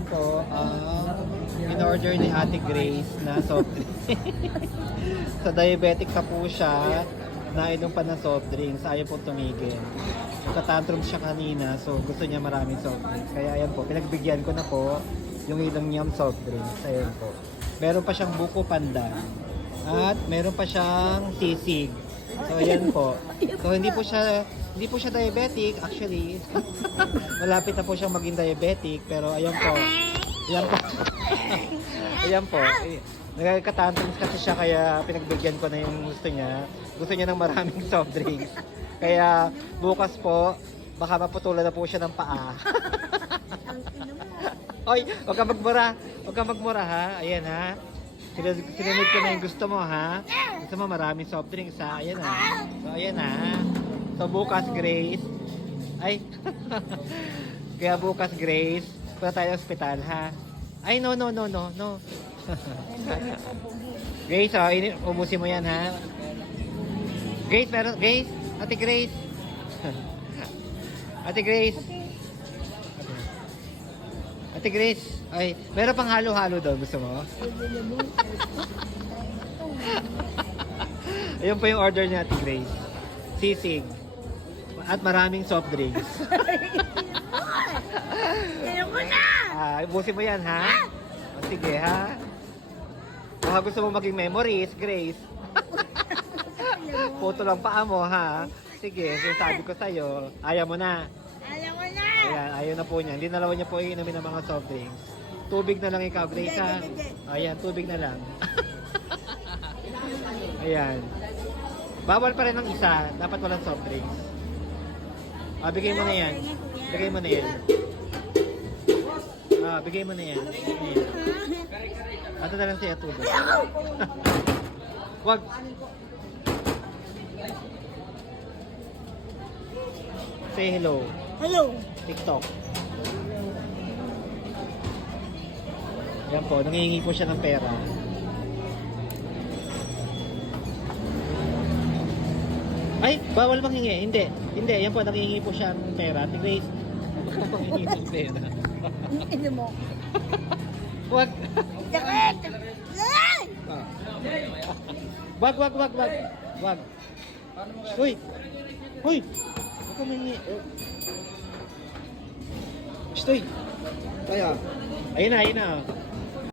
Ayan po, in-order ni Ate Grace na soft drink. Sa diabetic na po siya, nainom pa ng soft drinks, ayaw po tumigil. Nagka-tantrum siya kanina, so gusto niya maraming soft drinks. Kaya ayan po, pinagbigyan ko na po yung ilang niyang soft drinks. Ayan po. Meron pa siyang buko pandan. At meron pa siyang sisig. So ayan po. So hindi po siya diabetic actually. Malapit na po siyang maging diabetic, pero ayan po. Ayan po. Ayan po. Nagkakatantrums kasi siya, kaya pinagbigyan ko na yung gusto niya. Gusto niya ng maraming soft drinks. Kaya bukas po, baka maputulan na po siya ng paa. Oy, huwag kang magmura. Huwag kang magmura ha. Ayan ha. Sinunod ko na yung gusto mo ha. Gusto mo maraming soft drinks ha. Ayan ha. So ayan ha. So bukas Grace. Ay. Kaya bukas Grace, punta tayo sa ospital ha. Ay no. Grace, ubusin mo yan ha. Grace, Grace, Ate Grace. Ate Grace. Ate Grace, ay, meron pang halo-halo daw, gusto mo? Ayun po yung order niya, Ate Grace. Sisig. At maraming soft drinks. Ayoko na! Ubusin mo yan, ha? O, sige, ha? Baka gusto mo maging memories, Grace. Photo lang paa mo, ha? Sige, sabi ko sa'yo, ayaw mo na. Alam mo na! Ayan, ayaw na po niya. Hindi na lang niya po iinumin ng mga soft drinks. Tubig na lang ikaw, Grace, ha? Ayan, tubig na lang. Ayan. Bawal pa rin ang isa. Dapat walang soft drinks. Bigay mo na yan. Bigay mo na yan. Bigay mo na yan. Ato na lang siya tubig. Wag. Say hello. Hello! TikTok. Yan po, nangihingi po siya ng pera. Ay, bawal manghingi. Hindi. Yan po, nangihingi po siya ng pera. Ate Grace, baka manghingi ng pera. Ano mo? Wag. Sakit! Ay! Wag. Wag. Uy. Huwag ka manghingi. Stoy. Kaya. Ayun na.